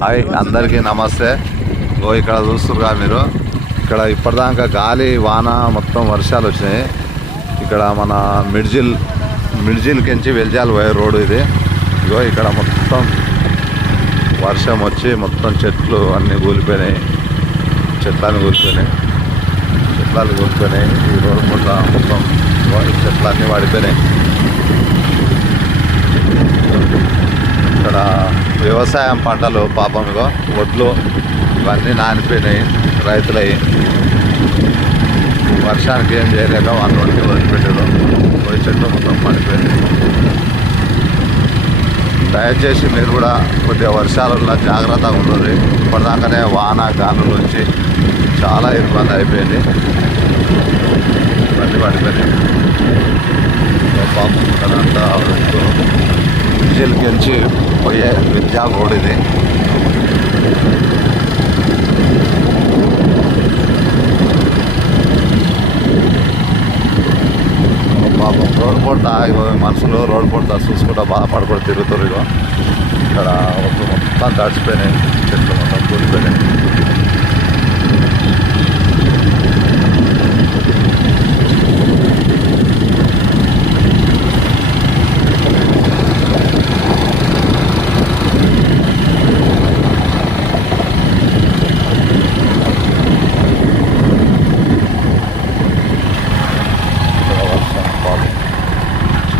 Hi అందరికీ నమస్తే. ఇక్కడ చూస్తురుగా మీరు, ఇక్కడ ఇప్పటిదాకా గాలి వాన మొత్తం వర్షాలు వచ్చినాయి. ఇక్కడ మన మిడ్జిల్కించి వెల్జాల్ పోయే రోడ్డు ఇది. ఇక్కడ మొత్తం వర్షం వచ్చి మొత్తం చెట్లు అన్నీ కూలిపోయినాయి, చెట్లన్నీ కూలిపోయినాయి. ఈ రోడ్డు మొత్తం చెట్లన్నీ పడిపోయినాయి. ఇక్కడ వ్యవసాయం పంటలు పాపం వడ్లు ఇవన్నీ నానిపోయినాయి రైతులవి. వర్షానికి ఏం చేయలేక వాళ్ళు వదిలిపెట్టారు. పోయి చెట్లు మొత్తం పడిపోయింది. దయచేసి మీరు కూడా కొద్దిగా వర్షాలలో జాగ్రత్తగా ఉండదు. ఇప్పటిదాకానే వాన గాలులు వచ్చి చాలా ఇబ్బంది అయిపోయింది. ఇవన్నీ పడిపోయినాయి. పాపం ఇక్కడంతా విజయల్కించి పోయే విద్యా రోడ్ ఇది. పాపం రోడ్డు పూట మనుషులు రోడ్డు పూట చూసుకుంటా బాధపడుకుంటూ తిరుగుతారు. ఇక్కడ మొత్తం తడిచిపోయినాయి, చెట్లు మొత్తం కూలిపోయినాయి.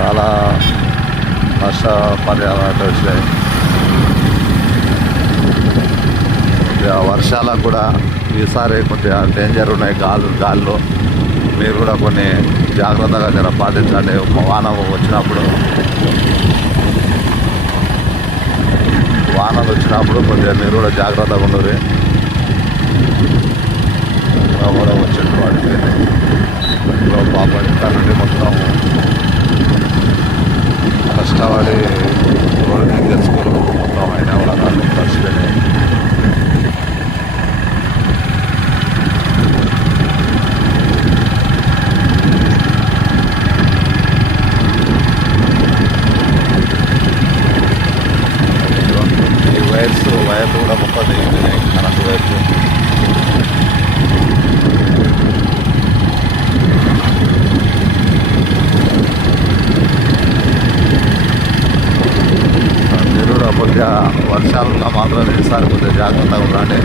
చాలా నష్టపరిహారాలు వచ్చినాయి. వర్షాలకు కూడా ఈసారి కొద్దిగా డేంజర్ ఉన్నాయి. గాల్లో మీరు కూడా కొన్ని జాగ్రత్తగా జర పాటించండి. వానలు వచ్చినప్పుడు కొద్దిగా మీరు కూడా జాగ్రత్తగా ఉండరు. కూడా వచ్చేట్టు వాడికి పాపం ఇక్కడ నుండి మొత్తం కష్టపడి రోడ్డు తెలుసుకోరు. మొత్తం అయినా కూడా కలిసిపోయినాయి. ఈ వైర్లు కూడా మొత్తం దిగిపోయినాయి, కరెంటు వైర్లు. కొద్దిగా వర్షాలలో మాత్రం ఈసారి కొద్దిగా జాగ్రత్తగా ఉండండి.